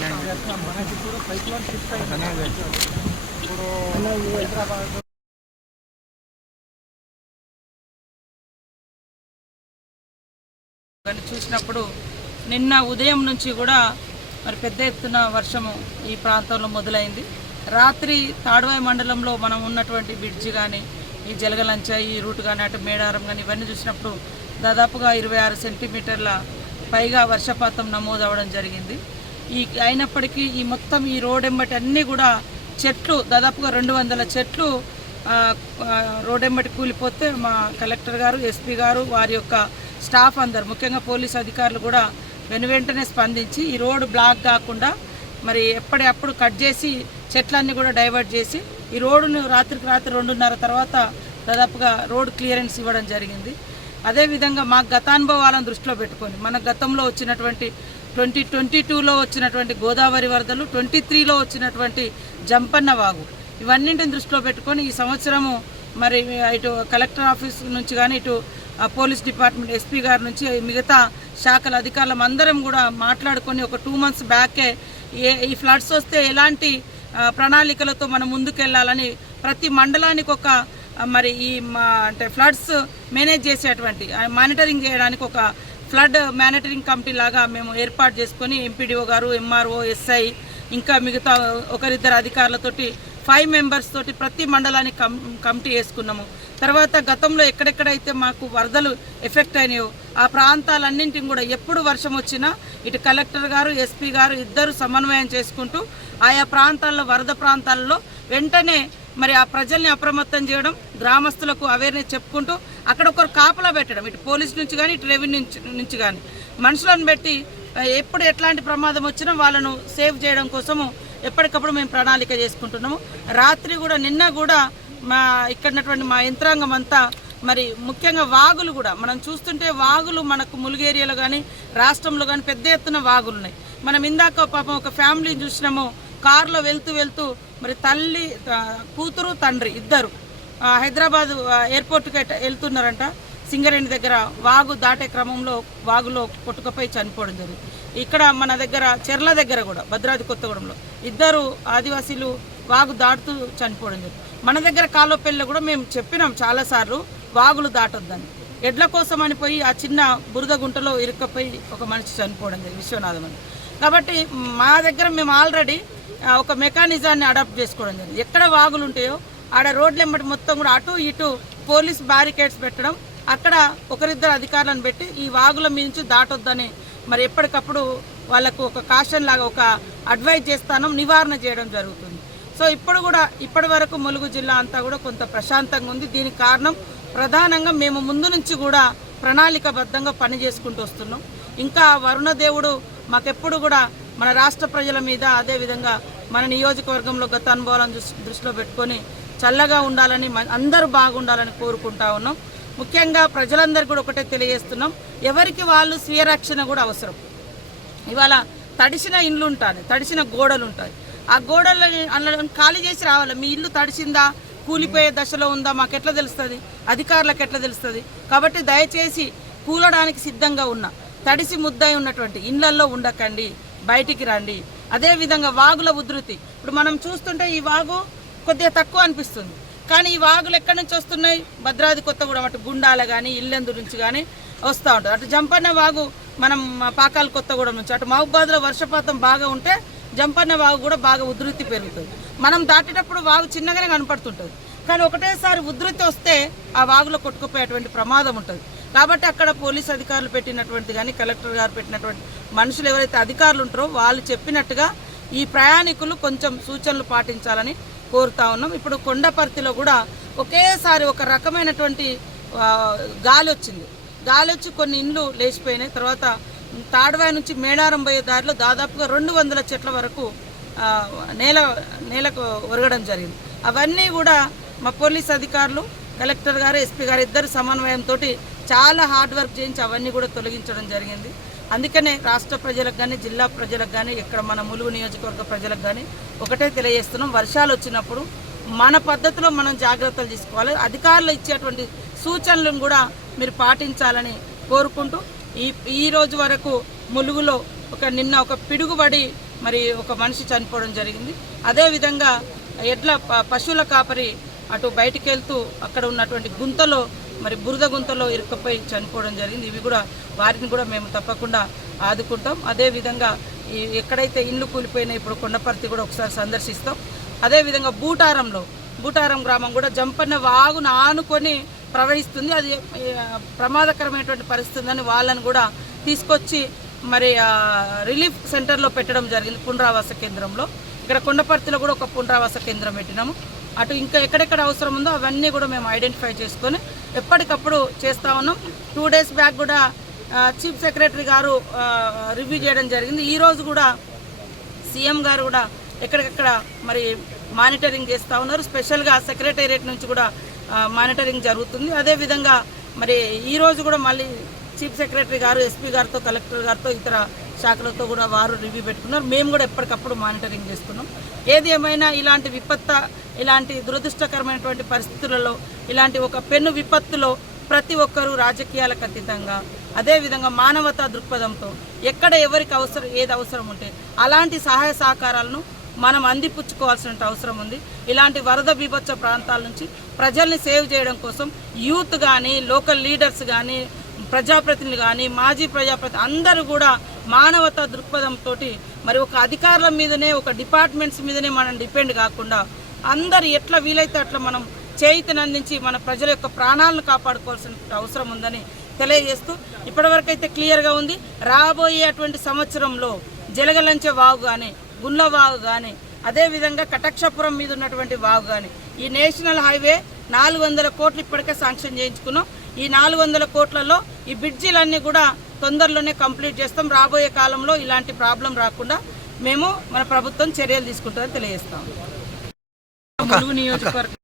మనకి ఇప్పుడు cyclone shift అయింది ఇప్పుడు హైదరాబాద్ కానీ చూసినప్పుడు నిన్న ఉదయం నుంచి కూడా మరి పెద్ద ఎత్తున వర్షము ఈ ప్రాంతంలో మొదలైంది. రాత్రి తాడువాయి మండలంలో మనం ఉన్నటువంటి బ్రిడ్జి కానీ ఈ జలగలంచ ఈ రూట్ కానీ అటు మేడారం కానీ ఇవన్నీ చూసినప్పుడు దాదాపుగా ఇరవై ఆరు సెంటీమీటర్ల పైగా వర్షపాతం నమోదు అవ్వడం జరిగింది. ఈ అయినప్పటికీ ఈ మొత్తం ఈ రోడ్ ఎంబటి అన్నీ కూడా చెట్లు దాదాపుగా రెండు వందల చెట్లు ఆ, రోడ్ ఎంబటి కూలిపోతే మా కలెక్టర్ గారు ఎస్పీ గారు వారి యొక్క స్టాఫ్ అందరు ముఖ్యంగా పోలీస్ అధికారులు కూడా వెనువెంటనే స్పందించి ఈ రోడ్డు బ్లాక్ కాకుండా మరి ఎప్పటికప్పుడు కట్ చేసి చెట్లన్నీ కూడా డైవర్ట్ చేసి ఈ రోడ్డును రాత్రికి రాత్రి రెండున్నర తర్వాత దాదాపుగా రోడ్ క్లియరెన్స్ ఇవ్వడం జరిగింది. అదేవిధంగా మా గతానుభవాలను దృష్టిలో పెట్టుకొని మన గతంలో వచ్చినటువంటి ట్వంటీ ట్వంటీ టూలో వచ్చినటువంటి గోదావరి వరదలు ట్వంటీ త్రీలో వచ్చినటువంటి జంపన్న వాగు. ఇవన్నింటిని దృష్టిలో పెట్టుకొని ఈ సంవత్సరము మరి ఇటు కలెక్టర్ ఆఫీస్ నుంచి కానీ ఇటు పోలీస్ డిపార్ట్మెంట్ ఎస్పీ గారి నుంచి మిగతా శాఖల అధికారులం అందరం కూడా మాట్లాడుకొని ఒక టూ మంత్స్ బ్యాకే ఏ ఈ ఫ్లడ్స్ వస్తే ఎలాంటి ప్రణాళికలతో మనం ముందుకెళ్ళాలని ప్రతి మండలానికి ఒక మరి ఈ మా అంటే ఫ్లడ్స్ మేనేజ్ చేసేటువంటి మానిటరింగ్ చేయడానికి ఒక ఫ్లడ్ మానిటరింగ్ కమిటీ లాగా మేము ఏర్పాటు చేసుకొని ఎంపీడీఓ గారు ఎంఆర్ఓ ఎస్ఐ ఇంకా మిగతా ఒకరిద్దరు అధికారులతోటి ఫైవ్ మెంబర్స్ తోటి ప్రతి మండలానికి కం కమిటీ వేసుకున్నాము. తర్వాత గతంలో ఎక్కడెక్కడైతే మాకు వరదలు ఎఫెక్ట్ అయినాయో ఆ ప్రాంతాలన్నింటిని కూడా ఎప్పుడు వర్షం వచ్చినా ఇటు కలెక్టర్ గారు ఎస్పీ గారు ఇద్దరు సమన్వయం చేసుకుంటూ ఆయా ప్రాంతాల్లో వరద ప్రాంతాల్లో వెంటనే మరి ఆ ప్రజల్ని అప్రమత్తం చేయడం గ్రామస్తులకు అవేర్నెస్ చెప్పుకుంటూ అక్కడ ఒకరు కాపలా పెట్టడం ఇటు పోలీస్ నుంచి కానీ ఇటు రెవెన్యూ నుంచి కానీ మనుషులను పెట్టి ఎప్పుడు ఎట్లాంటి ప్రమాదం వచ్చినా వాళ్ళను సేవ్ చేయడం కోసము ఎప్పటికప్పుడు మేము ప్రణాళిక చేసుకుంటున్నాము. రాత్రి కూడా నిన్న కూడా మా ఇక్కడ ఉన్నటువంటి మా యంత్రాంగం అంతా మరి ముఖ్యంగా వాగులు కూడా మనం చూస్తుంటే వాగులు మనకు ములుగేరియాలో కానీ రాష్ట్రంలో కానీ పెద్ద ఎత్తున వాగులు ఉన్నాయి. మనం ఇందాక పాపం ఒక ఫ్యామిలీని చూసినాము కారులో వెళ్తూ వెళ్తూ మరి తల్లి కూతురు తండ్రి ఇద్దరు హైదరాబాద్ ఎయిర్పోర్ట్కి వెళ్తున్నారంట. సింగరేణి దగ్గర వాగు దాటే క్రమంలో వాగులో కొట్టుకుపోయి చనిపోవడం జరిగింది. ఇక్కడ మన దగ్గర చెర్ల దగ్గర కూడా భద్రాద్రి కొత్తగూడెంలో ఇద్దరు ఆదివాసీలు వాగు దాటుతూ చనిపోవడం జరిగింది. మన దగ్గర కాలోపల్లిలో కూడా మేము చెప్పినాం చాలాసార్లు వాగులు దాటొద్దని. ఎడ్ల కోసం అని పోయి ఆ చిన్న బురద గుంటలో ఇరుక్కపోయి ఒక మనిషి చనిపోవడం జరిగింది విశ్వనాథం అని. కాబట్టి మా దగ్గర మేము ఆల్రెడీ ఒక మెకానిజాన్ని అడాప్ట్ చేసుకోవడం జరిగింది. ఎక్కడ వాగులు ఉంటాయో ఆడ రోడ్లు వెంబడి మొత్తం కూడా అటు ఇటు పోలీస్ బ్యారికేడ్స్ పెట్టడం అక్కడ ఒకరిద్దరు అధికారులను పెట్టి ఈ వాగుల మీద నుంచి దాటొద్దని మరి ఎప్పటికప్పుడు వాళ్ళకు ఒక కాషన్ లాగా ఒక అడ్వైజ్ చేస్తానం నివారణ చేయడం జరుగుతుంది. సో ఇప్పుడు కూడా ఇప్పటి వరకు ములుగు జిల్లా అంతా కూడా కొంత ప్రశాంతంగా ఉంది. దీనికి కారణం ప్రధానంగా మేము ముందు నుంచి కూడా ప్రణాళికబద్ధంగా పని చేసుకుంటూ వస్తున్నాం. ఇంకా వరుణదేవుడు మాకెప్పుడు కూడా మన రాష్ట్ర ప్రజల మీద అదేవిధంగా మన నియోజకవర్గంలో గత అనుభవాలను దృష్టి- దృష్టిలో పెట్టుకొని చల్లగా ఉండాలని అందరూ బాగుండాలని కోరుకుంటా ఉన్నాం. ముఖ్యంగా ప్రజలందరూ కూడా ఒకటే తెలియజేస్తున్నాం. ఎవరికి వాళ్ళు స్వీయ రక్షణ కూడా అవసరం. ఇవాళ తడిసిన ఇండ్లు ఉంటాయి తడిసిన గోడలు ఉంటాయి. ఆ గోడలని అలా ఖాళీ చేసి రావాలి? మీ ఇల్లు తడిసిందా? కూలిపోయే దశలో ఉందా? మాకు ఎట్లా తెలుస్తుంది? అధికారులకు ఎట్లా తెలుస్తుంది? కాబట్టి దయచేసి కూలడానికి సిద్ధంగా ఉన్న తడిసి ముద్దై ఉన్నటువంటి ఇండ్లల్లో ఉండకండి. బయటికి రండి. అదేవిధంగా వాగుల ఉధృతి. ఇప్పుడు మనం చూస్తుంటే ఈ వాగు కొద్దిగా తక్కువ అనిపిస్తుంది. కానీ ఈ వాగులు ఎక్కడి నుంచి వస్తున్నాయి? భద్రాద్రి కొత్తగూడెం అటు గుండాల కానీ ఇల్లెందు నుంచి కానీ వస్తూ ఉంటుంది అటు జంపన్న వాగు మనం పాకాల కొత్తగూడెం నుంచి అటు మహబాద్లో వర్షపాతం బాగా ఉంటే జంపన్న వాగు కూడా బాగా ఉధృతి పెరుగుతుంది. మనం దాటేటప్పుడు వాగు చిన్నగానే కనపడుతుంటుంది. కానీ ఒకటేసారి ఉధృతి వస్తే ఆ వాగులో కొట్టుకుపోయేటువంటి ప్రమాదం ఉంటుంది. కాబట్టి అక్కడ పోలీస్ అధికారులు పెట్టినటువంటి కానీ కలెక్టర్ గారు పెట్టినటువంటి మనుషులు ఎవరైతే అధికారులు ఉంటారో వాళ్ళు చెప్పినట్టుగా ఈ ప్రయాణికులు కొంచెం సూచనలు పాటించాలని కోరుతా ఉన్నాం. ఇప్పుడు కొండపర్తిలో కూడా ఒకేసారి ఒక రకమైనటువంటి గాలి వచ్చింది. గాలి వచ్చి కొన్ని ఇండ్లు లేచిపోయినాయి. తర్వాత తాడవాయి నుంచి మేడారం పోయే దారిలో దాదాపుగా రెండు వందల చెట్ల వరకు నేల నేలకు ఒరగడం జరిగింది. అవన్నీ కూడా మా పోలీస్ అధికారులు కలెక్టర్ గారు ఎస్పీ గారు ఇద్దరు సమన్వయంతో చాలా హార్డ్ వర్క్ చేయించి అవన్నీ కూడా తొలగించడం జరిగింది. అందుకనే రాష్ట్ర ప్రజలకు కానీ జిల్లా ప్రజలకు కానీ ఇక్కడ మన ములుగు నియోజకవర్గ ప్రజలకు కానీ ఒకటే తెలియజేస్తున్నాం. వర్షాలు వచ్చినప్పుడు మన పద్ధతిలో మనం జాగ్రత్తలు తీసుకోవాలి. అధికారులు ఇచ్చేటువంటి సూచనలను కూడా మీరు పాటించాలని కోరుకుంటూ ఈ ఈ రోజు వరకు ములుగులో ఒక నిన్న ఒక పిడుగుబడి మరి ఒక మనిషి చనిపోవడం జరిగింది. అదేవిధంగా ఎడ్ల ప- పశువుల కాపరి అటు బయటికి వెళ్తూ అక్కడ ఉన్నటువంటి గుంతలో మరి బురద గుంతలో ఇరుక్కుపోయి చనిపోవడం జరిగింది. ఇవి కూడా వారిని కూడా మేము తప్పకుండా ఆదుకుంటాం. అదేవిధంగా ఈ ఎక్కడైతే ఇల్లు కూలిపోయినా ఇప్పుడు కొండపర్తి కూడా ఒకసారి సందర్శిస్తాం. అదేవిధంగా బూటారంలో బూటారం గ్రామం కూడా జంపన్న వాగును ఆనుకొని ప్రవహిస్తుంది. అది ప్రమాదకరమైనటువంటి పరిస్థితి ఉందని వాళ్ళని కూడా తీసుకొచ్చి మరి రిలీఫ్ సెంటర్లో పెట్టడం జరిగింది పునరావాస కేంద్రంలో. ఇక్కడ కొండపర్తిలో కూడా ఒక పునరావాస కేంద్రం పెట్టినాము. అటు ఇంకా ఎక్కడెక్కడ అవసరం ఉందో అవన్నీ కూడా మేము ఐడెంటిఫై చేసుకొని ఎప్పటికప్పుడు చేస్తూ ఉన్నాం. టూ డేస్ బ్యాక్ కూడా చీఫ్ సెక్రటరీ గారు రివ్యూ చేయడం జరిగింది. ఈరోజు కూడా సీఎం గారు కూడా ఎక్కడికక్కడ మరి మానిటరింగ్ చేస్తూ ఉన్నారు. స్పెషల్గా సెక్రటేరియట్ నుంచి కూడా మానిటరింగ్ జరుగుతుంది. అదేవిధంగా మరి ఈరోజు కూడా మళ్ళీ చీఫ్ సెక్రటరీ గారు ఎస్పీ గారితో కలెక్టర్ గారితో ఇతర శాఖలతో కూడా వారు రివ్యూ పెట్టుకున్నారు. మేము కూడా ఎప్పటికప్పుడు మానిటరింగ్ చేస్తున్నాం. ఏది ఏమైనా ఇలాంటి విపత్త ఇలాంటి దురదృష్టకరమైనటువంటి పరిస్థితులలో ఇలాంటి ఒక పెన్ను విపత్తులో ప్రతి ఒక్కరూ రాజకీయాలకు అతీతంగా అదేవిధంగా మానవతా దృక్పథంతో ఎక్కడ ఎవరికి అవసరం ఏది అవసరం ఉంటే అలాంటి సహాయ సహకారాలను మనం అందిపుచ్చుకోవాల్సిన అవసరం ఉంది. ఇలాంటి వరద బీభత్స ప్రాంతాల నుంచి ప్రజల్ని సేవ్ చేయడం కోసం యూత్ కానీ లోకల్ లీడర్స్ కానీ ప్రజాప్రతినిధులు కానీ మాజీ ప్రజాప్రతి అందరూ కూడా మానవతా దృక్పథంతో మరి ఒక అధికారుల మీదనే ఒక డిపార్ట్మెంట్స్ మీదనే మనం డిపెండ్ కాకుండా అందరు ఎట్లా వీలైతే అట్లా మనం చేయితను అందించి మన ప్రజల యొక్క ప్రాణాలను కాపాడుకోవాల్సిన అవసరం ఉందని తెలియజేస్తూ ఇప్పటివరకు అయితే క్లియర్గా ఉంది. రాబోయే అటువంటి సంవత్సరంలో జలగలంచె వాగు కానీ గుండ్ల వాగు కానీ అదేవిధంగా కటక్షపురం మీద ఉన్నటువంటి వాగు కానీ ఈ నేషనల్ హైవే నాలుగు వందల కోట్లు ఇప్పటికే శాంక్షన్ చేయించుకున్నాం. ఈ నాలుగు వందల కోట్లలో ఈ బ్రిడ్జిలన్నీ కూడా తొందరలోనే కంప్లీట్ చేస్తాం. రాబోయే కాలంలో ఇలాంటి ప్రాబ్లం రాకుండా మేము మన ప్రభుత్వం చర్యలు తీసుకుంటుందని తెలియజేస్తాం. ములుగు నియోజకవర్గం